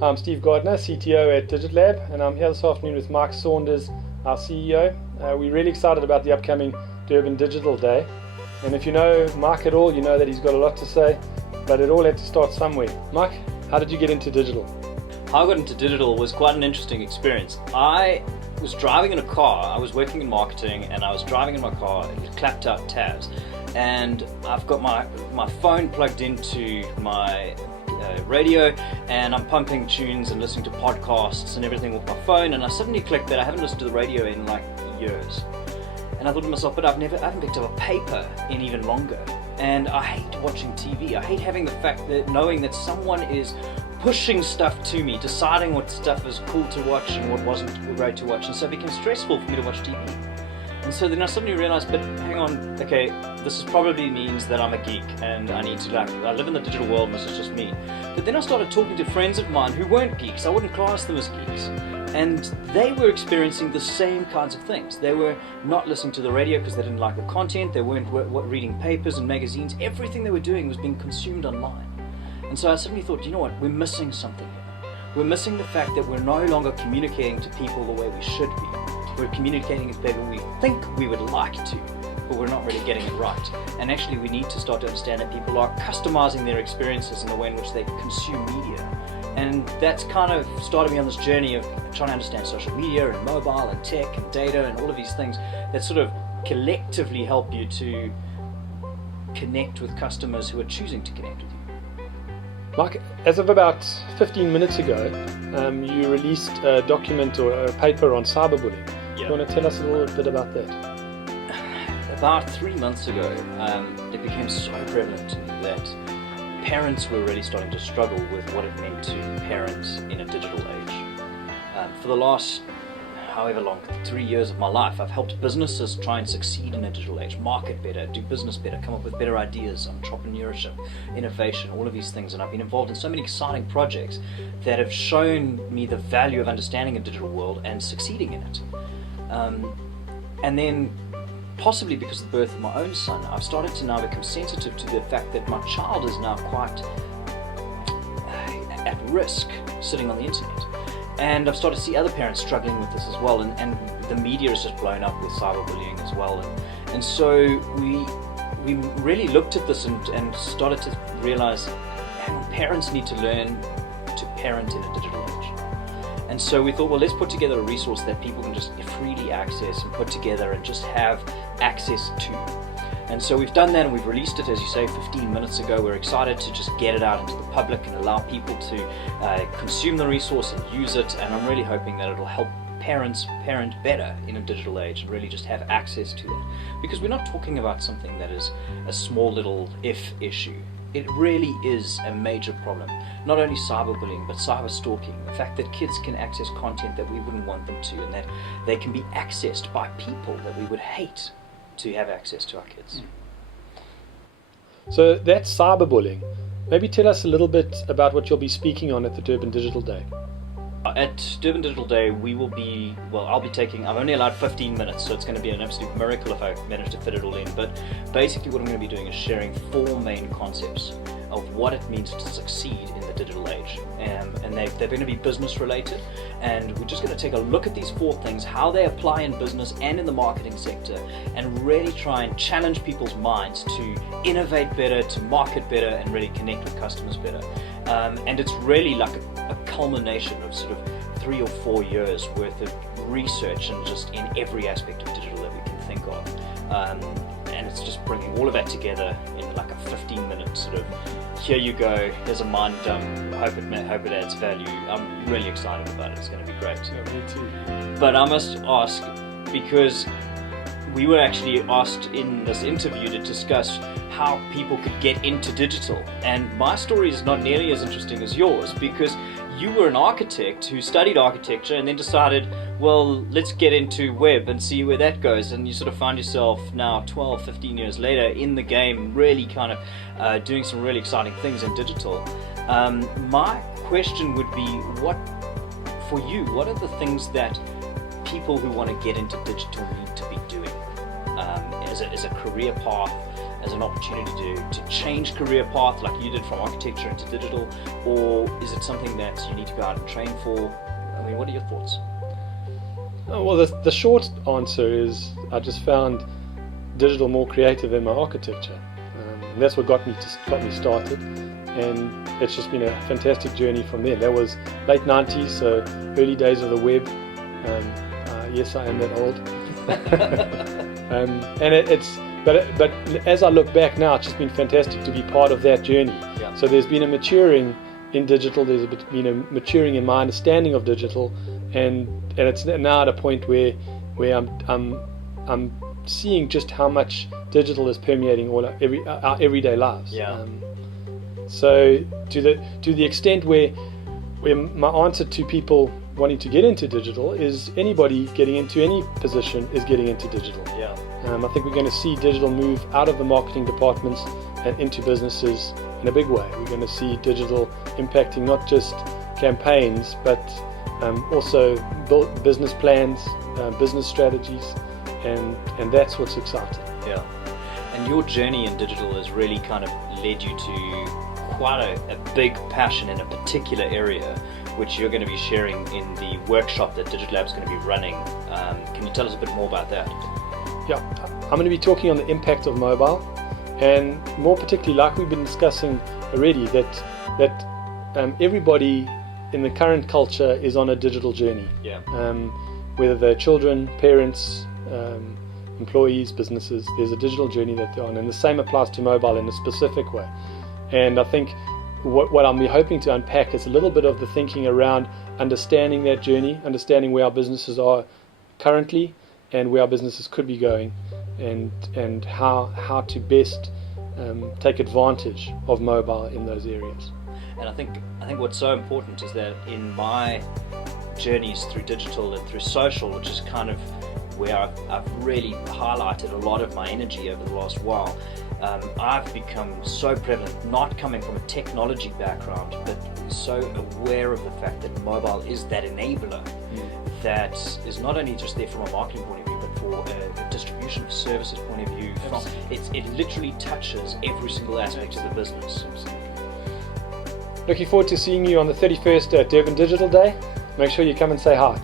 I'm Steve Gardner, CTO at DigitLab, and I'm here this afternoon with Mike Saunders, our CEO. We're really excited about the upcoming Durban Digital Day. And if you know Mike at all, you know that he's got a lot to say, but it all had to start somewhere. Mike, how did you get into digital? How I got into digital was quite an interesting experience. I was driving in a car, I was working in marketing, and I was driving in my car, it clapped out tabs, and I've got my phone plugged into my radio, and I'm pumping tunes and listening to podcasts and everything with my phone, and I suddenly clicked that I haven't listened to the radio in like years. And I thought to myself, but I haven't picked up a paper in even longer. And I hate watching TV. I hate having the fact that knowing that someone is pushing stuff to me, deciding what stuff is cool to watch and what wasn't great to watch. And so it became stressful for me to watch TV. And so then I suddenly realized, but hang on, okay, this probably means that I'm a geek and I need to I live in the digital world and this is just me. But then I started talking to friends of mine who weren't geeks. I wouldn't class them as geeks. And they were experiencing the same kinds of things. They were not listening to the radio because they didn't like the content. They weren't reading papers and magazines. Everything they were doing was being consumed online. And so I suddenly thought, you know what, we're missing something here. We're missing the fact that we're no longer communicating to people the way we should be. We're communicating to people we think we would like to, but we're not really getting it right. And actually we need to start to understand that people are customizing their experiences in the way in which they consume media. And that's kind of started me on this journey of trying to understand social media and mobile and tech and data and all of these things that sort of collectively help you to connect with customers who are choosing to connect with you. Mike, as of about 15 minutes ago, you released a document or a paper on cyberbullying. Do you want to tell us a little bit about that? About 3 months ago, it became so prevalent to me that parents were really starting to struggle with what it meant to parent in a digital age. For the last, however long, 3 years of my life, I've helped businesses try and succeed in a digital age, market better, do business better, come up with better ideas, entrepreneurship, innovation, all of these things. And I've been involved in so many exciting projects that have shown me the value of understanding a digital world and succeeding in it. And then possibly because of the birth of my own son, I've started to now become sensitive to the fact that my child is now quite at risk sitting on the internet. And I've started to see other parents struggling with this as well, and the media is just blown up with cyberbullying as well. And so we really looked at this and started to realize, hang on, parents need to learn to parent in a digital age. And so we thought, well, let's put together a resource that people can just freely access and put together and just have access to. And so we've done that and we've released it, as you say, 15 minutes ago. We're excited to just get it out into the public and allow people to consume the resource and use it. And I'm really hoping that it'll help parents parent better in a digital age and really just have access to that. Because we're not talking about something that is a small little if issue. It really is a major problem. Not only cyberbullying, but cyber stalking. The fact that kids can access content that we wouldn't want them to, and that they can be accessed by people that we would hate to have access to our kids. So that's cyberbullying. Maybe tell us a little bit about what you'll be speaking on at the Durban Digital Day. At Durban Digital Day, I'll be taking, I'm only allowed 15 minutes, so it's going to be an absolute miracle if I manage to fit it all in. But basically what I'm going to be doing is sharing 4 main concepts of what it means to succeed in the digital age. And they're going to be business related. And we're just going to take a look at these 4 things, how they apply in business and in the marketing sector, and really try and challenge people's minds to innovate better, to market better, and really connect with customers better. And it's really like a culmination of sort of 3 or 4 years worth of research and just in every aspect of digital that we can think of. And it's just bringing all of that together in like a 15-minute sort of, here you go, here's a mind dump, hope it adds value. I'm really excited about it, it's going to be great. Yeah, me too. But I must ask, because we were actually asked in this interview to discuss how people could get into digital, and my story is not nearly as interesting as yours, because you were an architect who studied architecture and then decided, well, let's get into web and see where that goes, and you sort of find yourself now 12, 15 years later in the game, really kind of doing some really exciting things in digital. My question would be, what are the things that people who want to get into digital need to be doing as a career path as an opportunity to change career path like you did from architecture into digital, or is it something that you need to go out and train for? I mean, what are your thoughts? Well, the short answer is I just found digital more creative than my architecture, and that's what got me started. And it's just been a fantastic journey from there. That was late 90s, so early days of the web. Yes, I am that old. But as I look back now, it's just been fantastic to be part of that journey. Yeah. So there's been a maturing in digital. There's been a maturing in my understanding of digital, and it's now at a point where I'm seeing just how much digital is permeating all our everyday lives. Yeah. So to the extent where my answer to people wanting to get into digital is anybody getting into any position is getting into digital. Yeah. I think we're going to see digital move out of the marketing departments and into businesses in a big way. We're going to see digital impacting not just campaigns, but also business plans, business strategies, and that's what's exciting. Yeah. And your journey in digital has really kind of led you to quite a big passion in a particular area, which you're going to be sharing in the workshop that DigitLab is going to be running. Can you tell us a bit more about that? Yeah, I'm going to be talking on the impact of mobile, and more particularly, like we've been discussing already, that everybody in the current culture is on a digital journey. Yeah. Whether they're children, parents, employees, businesses, there's a digital journey that they're on, and the same applies to mobile in a specific way. And I think what I'm hoping to unpack is a little bit of the thinking around understanding that journey, understanding where our businesses are currently and where our businesses could be going, and how to best take advantage of mobile in those areas. And I think what's so important is that in my journeys through digital and through social, which is kind of where I've really highlighted a lot of my energy over the last while, I've become so prevalent, not coming from a technology background, but so aware of the fact that mobile is that enabler that is not only just there from a marketing point of view, but for a distribution of services point of view. It literally touches every single aspect of the business. Looking forward to seeing you on the 31st at Durban Digital Day. Make sure you come and say hi.